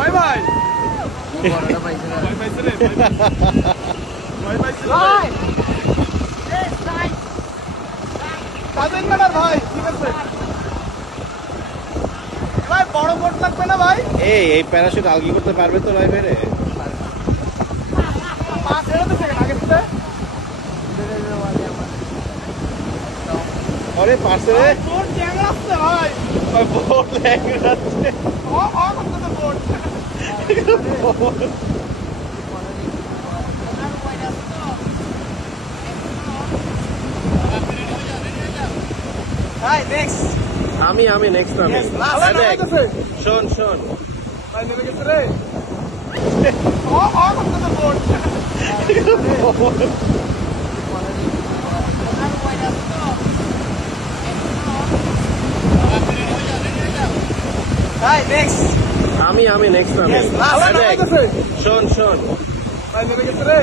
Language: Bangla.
ভাই ভাই বড়টা পাইছে না। ভাই পাইছে রে ভাই পাইছে ভাই কাজেন না ভাই ঠিক আছে ভাই বড় বোট লাগবে না ভাই এই প্যারাশুট আলগি করতে পারবে তো ভাই বেরে? পা ছেড়ে তো সেকেন্ড আগে থেকে আরে পারছে রে তোর চ্যাংড়া আসছে ভাই ভাই বোট লেগে যাচ্ছে ও করতে তো বোট ভাই নেক্সট আমি নেক্সট আমি ভাই দেখ নামাইতেছে শোন ভাই নেমে গেছে রে ও করতে তো বোট ভাই নেক্সট আমি নেক্সট আমি ভাই দেখ নামাইতেছে শোন ভাই নেমে গেছে রে